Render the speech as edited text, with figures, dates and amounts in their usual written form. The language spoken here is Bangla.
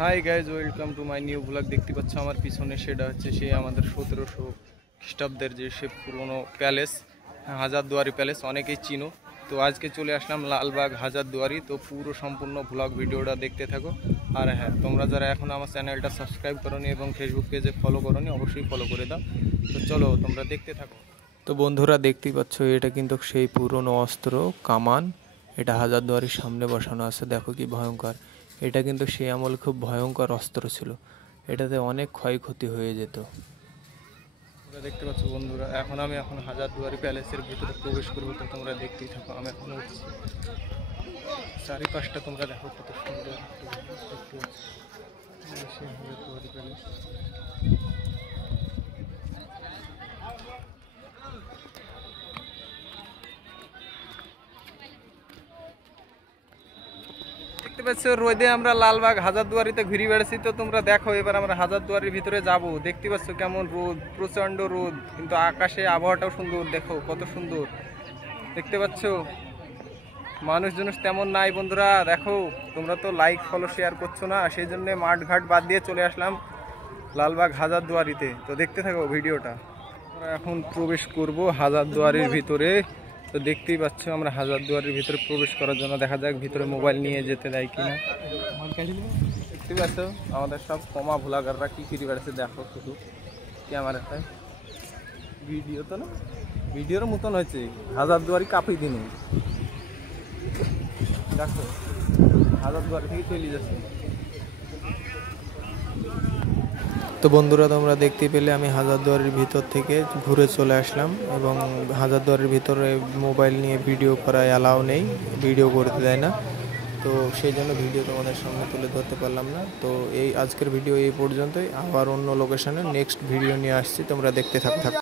Hi guys, welcome to my new blog. দেখতে পাচ্ছ আমার পিছনে, সেটা হচ্ছে সেই আমাদের 1700 খ্রিস্টাব্দের যে সে পুরনো প্যালেস, হাজারদুয়ারি প্যালেস, অনেকেই চিনো। তো আজকে চলে আসলাম লালবাগ হাজারদুয়ারি। তো পুরো সম্পূর্ণ ব্লগ ভিডিওটা দেখতে থাকো। আর হ্যাঁ, তোমরা যারা এখন আমার চ্যানেলটা সাবস্ক্রাইব করোনি এবং ফেসবুক পেজে ফলো করোনি, অবশ্যই ফলো করে দাও। তো চলো তোমরা দেখতে থাকো। তো বন্ধুরা, দেখতেই পাচ্ছ এটা কিন্তু সেই পুরনো অস্ত্র কামান। এটা হাজারদুয়ারির সামনে বসানো আছে, দেখো কি ভয়ঙ্কর। এটা কিন্তু সেই আমলে খুব ভয়ঙ্কর অস্ত্র ছিল, এটাতে অনেক ক্ষয়ক্ষতি হয়ে যেত। তোমরা দেখতে পাচ্ছ বন্ধুরা, এখন হাজারদুয়ারি প্যালেসের ভিতরে প্রবেশ করবো। তো তোমরা দেখতেই থাকো, আমি এখন উঠছি। চারিপাশটা তোমরা দেখো কত সুন্দর। দেখতে পাচ্ছ হাজারদুয়ারি প্যালেস। দেখতে পাচ্ছ রোদে আমরা লালবাগ হাজারদুয়ারিতে ঘুরে বেড়াচ্ছি। তো তোমরা দেখো, এবার আমরা হাজারদুয়ারির ভিতরে যাব। দেখতে পাচ্ছ কেমন রোদ, প্রচন্ড রোদ, কিন্তু আকাশে আবহাওয়াটাও সুন্দর, দেখো কত সুন্দর। দেখতে পাচ্ছ মানুষজন তেমন নাই বন্ধুরা। দেখো তোমরা তো লাইক ফলো শেয়ার করছো না, সেই জন্য মাঠ ঘাট বাদ দিয়ে চলে আসলাম লালবাগ হাজারদুয়ারিতে। তো দেখতে থাকো ভিডিওটা। আমরা এখন প্রবেশ করব হাজারদুয়ারির ভিতরে। তো দেখতেই পাচ্ছ আমরা হাজারদুয়ারির ভিতরে প্রবেশ করার জন্য, দেখা যাক ভিতরে মোবাইল নিয়ে যেতে দেয় কিনা। দেখতে পাচ্ছ আমাদের সব কমা ভোলাগাররা কি ফিরে বেড়াচ্ছে, দেখো শুধু ক্যামেরাটায়। ভিডিও তো না, ভিডিওর মতন হয়েছে, হাজারদুয়ারি কাঁপি দিনে। দেখো হাজারদুয়ারি থেকে চলে যাচ্ছে। তো বন্ধুরা, তোমরা দেখতে পেলে আমি হাজারদুয়ারির ভিতর থেকে ঘুরে চলে আসলাম, এবং হাজারদুয়ারির ভিতরে মোবাইল নিয়ে ভিডিও করা অ্যালাউ নেই, ভিডিও করতে দেয় না। তো সেই জন্য ভিডিও তোমাদের সামনে তুলে ধরতে পারলাম না। তো এই আজকের ভিডিও এই পর্যন্তই। আবার অন্য লোকেশনে নেক্সট ভিডিও নিয়ে আসছি, তোমরা দেখতে থাকো।